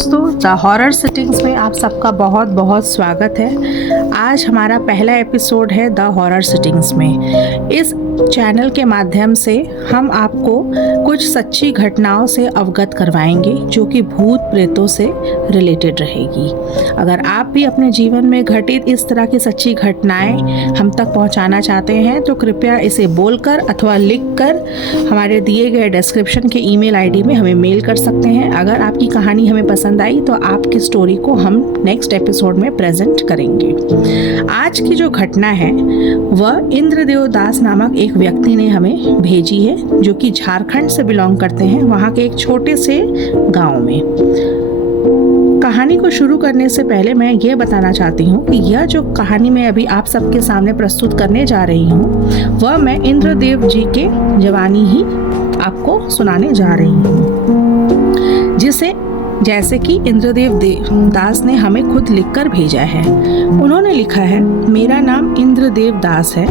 दोस्तों, the horror sittings में आप सबका बहुत बहुत स्वागत है। आज हमारा पहला एपिसोड है द हॉरर सिटिंग्स में। इस चैनल के माध्यम से हम आपको कुछ सच्ची घटनाओं से अवगत करवाएंगे जो कि भूत प्रेतों से रिलेटेड रहेगी। अगर आप भी अपने जीवन में घटित इस तरह की सच्ची घटनाएं हम तक पहुंचाना चाहते हैं तो कृपया इसे बोलकर अथवा लिखकर हमारे दिए गए डिस्क्रिप्शन के ईमेल आईडी में हमें मेल कर सकते हैं। अगर आपकी कहानी हमें पसंद आई तो आपकी स्टोरी को हम नेक्स्ट एपिसोड में प्रेजेंट करेंगे। आज की जो घटना है वह इंद्रदेव दास नामक एक व्यक्ति ने हमें भेजी है, जो कि झारखंड से बिलोंग करते हैं, वहाँ के एक छोटे से गांव में। कहानी को शुरू करने से पहले मैं ये बताना चाहती हूँ कि यह जो कहानी मैं अभी आप सबके सामने प्रस्तुत करने जा रही हूँ वह मैं इंद्रदेव जी के जवानी ही आपको सुनाने जा रही हूँ, जैसे कि इंद्रदेव दास ने हमें खुद लिखकर भेजा है। उन्होंने लिखा है, मेरा नाम इंद्रदेव दास है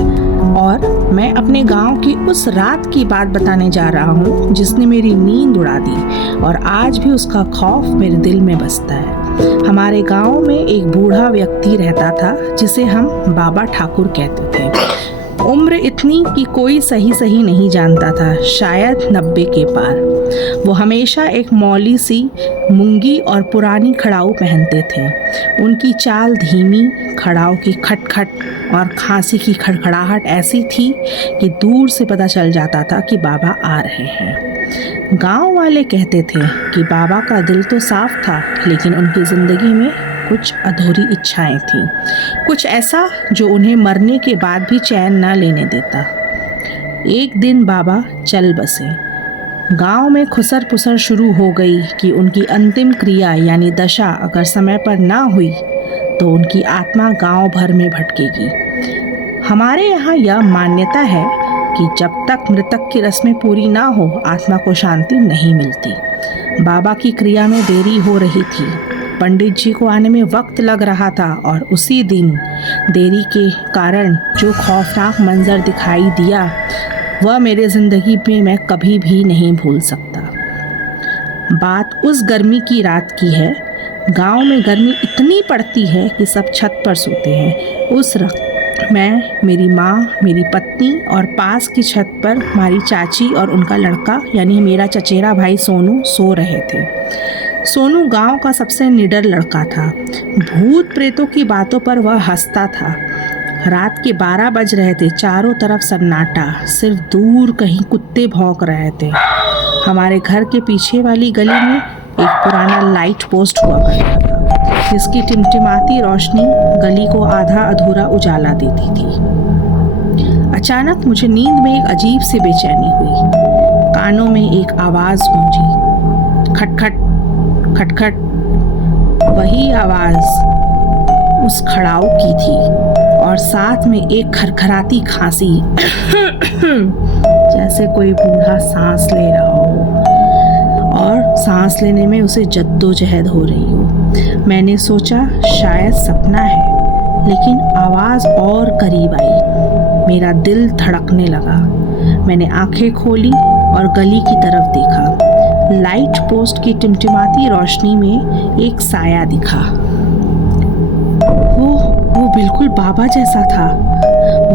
और मैं अपने गांव की उस रात की बात बताने जा रहा हूँ जिसने मेरी नींद उड़ा दी और आज भी उसका खौफ मेरे दिल में बसता है। हमारे गांव में एक बूढ़ा व्यक्ति रहता था जिसे हम बाबा ठाकुर कहते थे। उम्र इतनी कि कोई सही नहीं जानता था, शायद 90 के पार। वो हमेशा एक मौली सी मूंगी और पुरानी खड़ाऊ पहनते थे। उनकी चाल धीमी, खड़ाऊ की खटखट और खांसी की खड़खड़ाहट ऐसी थी कि दूर से पता चल जाता था कि बाबा आ रहे हैं। गांव वाले कहते थे कि बाबा का दिल तो साफ था, लेकिन उनकी जिंदगी में कुछ अधूरी इच्छाएं थीं, कुछ ऐसा जो उन्हें मरने के बाद भी चैन न लेने देता। एक दिन बाबा चल बसे। गांव में खुसर पुसर शुरू हो गई कि उनकी अंतिम क्रिया यानी दशा अगर समय पर ना हुई तो उनकी आत्मा गांव भर में भटकेगी। हमारे यहाँ यह मान्यता है कि जब तक मृतक की रस्में पूरी ना हो आत्मा को शांति नहीं मिलती। बाबा की क्रिया में देरी हो रही थी, पंडित जी को आने में वक्त लग रहा था और उसी दिन देरी के कारण जो खौफनाक मंजर दिखाई दिया वह मेरे ज़िंदगी में मैं कभी भी नहीं भूल सकता। बात उस गर्मी की रात की है। गांव में गर्मी इतनी पड़ती है कि सब छत पर सोते हैं। उस वक्त मैं, मेरी माँ, मेरी पत्नी और पास की छत पर हमारी चाची और उनका लड़का यानी मेरा चचेरा भाई सोनू सो रहे थे। सोनू गांव का सबसे निडर लड़का था। भूत प्रेतों की बातों पर वह हंसता था। रात के 12 बज रहे थे, चारों तरफ सन्नाटा, सिर्फ दूर कहीं कुत्ते भौंक रहे थे। हमारे घर के पीछे वाली गली में एक पुराना लाइट पोस्ट हुआ करता था जिसकी टिमटिमाती रोशनी गली को आधा अधूरा उजाला देती थी। अचानक मुझे नींद में एक अजीब सी बेचैनी हुई। कानों में एक आवाज़ गूंजी, खटखट खटखट। वही आवाज उस खड़ाऊ की थी और साथ में एक खरखराती खांसी जैसे कोई बूढ़ा सांस ले रहा हो और सांस लेने में उसे जद्दोजहद हो रही हो। मैंने सोचा शायद सपना है, लेकिन आवाज और करीब आई। मेरा दिल धड़कने लगा। मैंने आंखें खोली और गली की तरफ देखा। लाइट पोस्ट की टिमटिमाती रोशनी में एक साया दिखा। वो बिल्कुल बाबा जैसा था।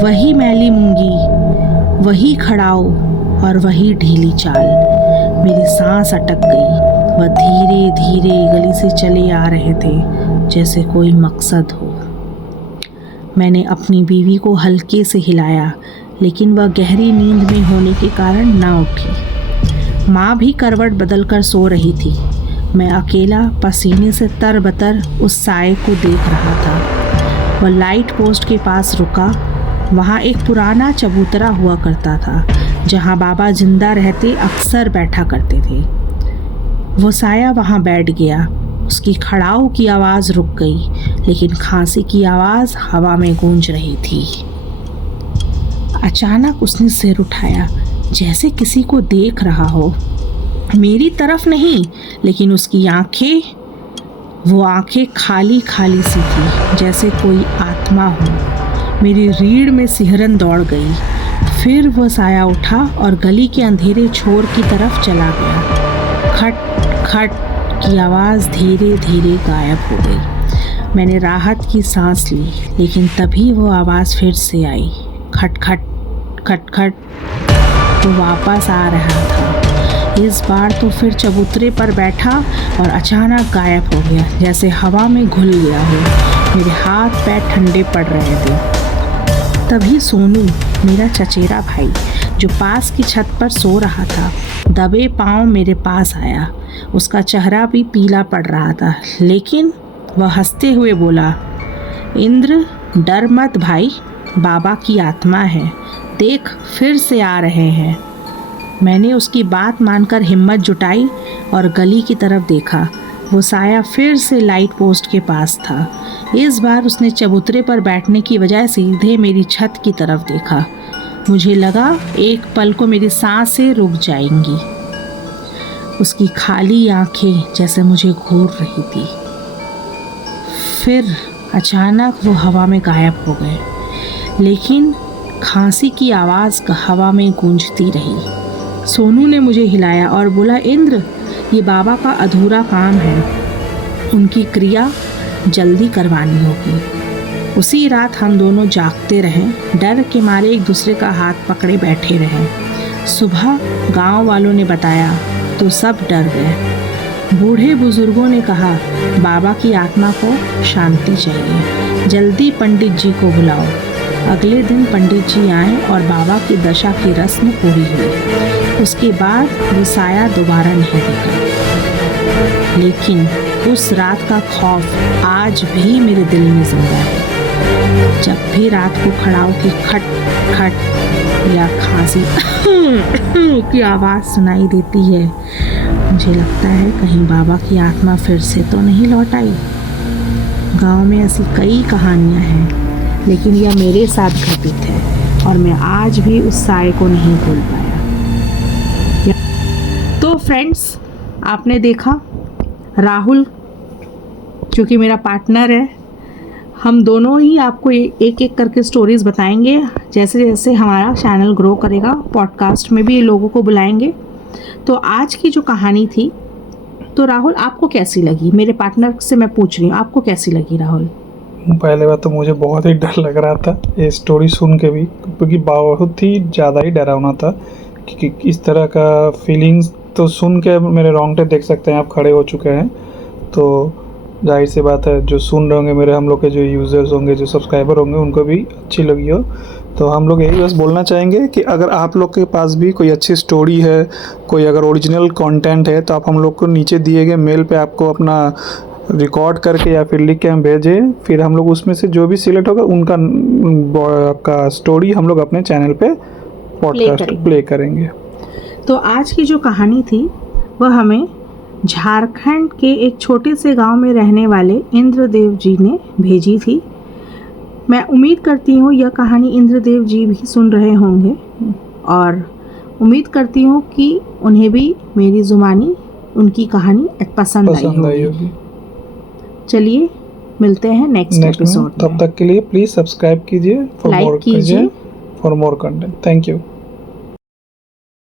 वही मैली मूंगी, वही खड़ाऊ और वही ढीली चाल। मेरी सांस अटक गई। वह धीरे धीरे गली से चले आ रहे थे जैसे कोई मकसद हो। मैंने अपनी बीवी को हल्के से हिलाया, लेकिन वह गहरी नींद में होने के कारण ना उठी। माँ भी करवट बदलकर सो रही थी। मैं अकेला पसीने से तरबतर उस साए को देख रहा था। वह लाइट पोस्ट के पास रुका। वहाँ एक पुराना चबूतरा हुआ करता था जहाँ बाबा जिंदा रहते अक्सर बैठा करते थे। वो साया वहाँ बैठ गया। उसकी खड़ाऊ की आवाज़ रुक गई, लेकिन खांसी की आवाज़ हवा में गूंज रही थी। अचानक उसने सिर उठाया जैसे किसी को देख रहा हो। मेरी तरफ नहीं, लेकिन उसकी आंखें, वो आंखें खाली खाली सी थी जैसे कोई आत्मा हो। मेरी रीढ़ में सिहरन दौड़ गई। फिर वह साया उठा और गली के अंधेरे छोर की तरफ चला गया। खट खट उसकी आवाज़ धीरे धीरे गायब हो गई। मैंने राहत की सांस ली, लेकिन तभी वो आवाज़ फिर से आई, खट खट खट खट। वो वापस आ रहा था। इस बार तो फिर चबूतरे पर बैठा और अचानक गायब हो गया, जैसे हवा में घुल गया हो। मेरे हाथ पैर ठंडे पड़ रहे थे। तभी सोनू, मेरा चचेरा भाई, जो पास की छत पर सो रहा था, दबे पांव मेरे पास आया। उसका चेहरा भी पीला पड़ रहा था, लेकिन वह हंसते हुए बोला, इंद्र डर मत भाई, बाबा की आत्मा है, देख फिर से आ रहे हैं। मैंने उसकी बात मानकर हिम्मत जुटाई और गली की तरफ देखा। वो साया फिर से लाइट पोस्ट के पास था। इस बार उसने चबूतरे पर बैठने की बजाय सीधे मेरी छत की तरफ देखा। मुझे लगा एक पल को मेरी सांसें रुक जाएंगी। उसकी खाली आंखें जैसे मुझे घूर रही थी। फिर अचानक वो हवा में गायब हो गए, लेकिन खांसी की आवाज़ हवा में गूंजती रही। सोनू ने मुझे हिलाया और बोला, इंद्र ये बाबा का अधूरा काम है, उनकी क्रिया जल्दी करवानी होगी। उसी रात हम दोनों जागते रहे, डर के मारे एक दूसरे का हाथ पकड़े बैठे रहे। सुबह गांव वालों ने बताया तो सब डर गए। बूढ़े बुजुर्गों ने कहा, बाबा की आत्मा को शांति चाहिए, जल्दी पंडित जी को बुलाओ। अगले दिन पंडित जी आए और बाबा की दशा की रस्म पूरी हुई। उसके बाद वो साया दोबारा नहीं दिखा, लेकिन उस रात का खौफ आज भी मेरे दिल में जिंदा है। जब भी रात को खड़ाऊ की खट खट या खांसी की आवाज़ सुनाई देती है, मुझे लगता है कहीं बाबा की आत्मा फिर से तो नहीं लौट आई। गाँव में ऐसी कई कहानियाँ हैं, लेकिन यह मेरे साथ घटित है और मैं आज भी उस साए को नहीं भूल पाया। तो फ्रेंड्स, आपने देखा राहुल जो कि मेरा पार्टनर है, हम दोनों ही आपको एक एक करके स्टोरीज़ बताएंगे। जैसे जैसे हमारा चैनल ग्रो करेगा, पॉडकास्ट में भी लोगों को बुलाएंगे। तो आज की जो कहानी थी, तो राहुल आपको कैसी लगी? मेरे पार्टनर से मैं पूछ रही हूँ, आपको कैसी लगी राहुल? पहले बात तो मुझे बहुत ही डर लग रहा था ये स्टोरी सुन के भी, क्योंकि बहुत ही ज़्यादा ही डरावना था। कि इस तरह का फीलिंग्स तो सुन के मेरे रोंगटे देख सकते हैं, आप खड़े हो चुके हैं। तो जाहिर सी बात है, जो सुन रहे होंगे मेरे, हम लोग के जो यूज़र्स होंगे, जो सब्सक्राइबर होंगे, उनको भी अच्छी लगी हो। तो हम लोग यही बस बोलना चाहेंगे कि अगर आप लोग के पास भी कोई अच्छी स्टोरी है, कोई अगर ओरिजिनल कंटेंट है, तो आप हम लोग को नीचे दिए गए मेल पे आपको अपना रिकॉर्ड करके या फिर लिख के हम भेजें। फिर हम लोग उसमें से जो भी सिलेक्ट होगा उनका आपका स्टोरी हम लोग अपने चैनल पे पॉडकास्ट प्ले करेंगे। तो आज की जो कहानी थी वह हमें झारखंड के एक छोटे से गांव में रहने वाले इंद्रदेव जी ने भेजी थी। मैं उम्मीद करती हूँ यह कहानी इंद्रदेव जी भी सुन रहे होंगे और उम्मीद करती हूँ कि उन्हें भी मेरी ज़ुबानी, उनकी कहानी पसंद आई होगी। चलिए मिलते हैं नेक्स्ट एपिसोड में। तब तक के लिए प्लीज़ सब्सक्राइब कीजिए, लाइक कीजिए for more content. Thank you.